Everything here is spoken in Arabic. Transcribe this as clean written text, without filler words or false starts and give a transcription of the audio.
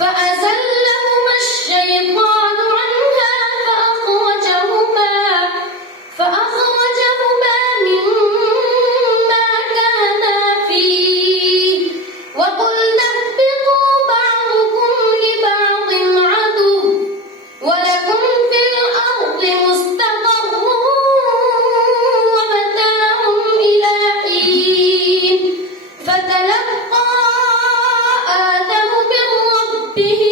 فأزلهما الشيطان عنها فأخرجهما مما كانا فيه وقلنا اهبطوا بعضكم لبعض عدو ولكم في الأرض مستقر ومتاع إلى حين فتلقى آدم من ربه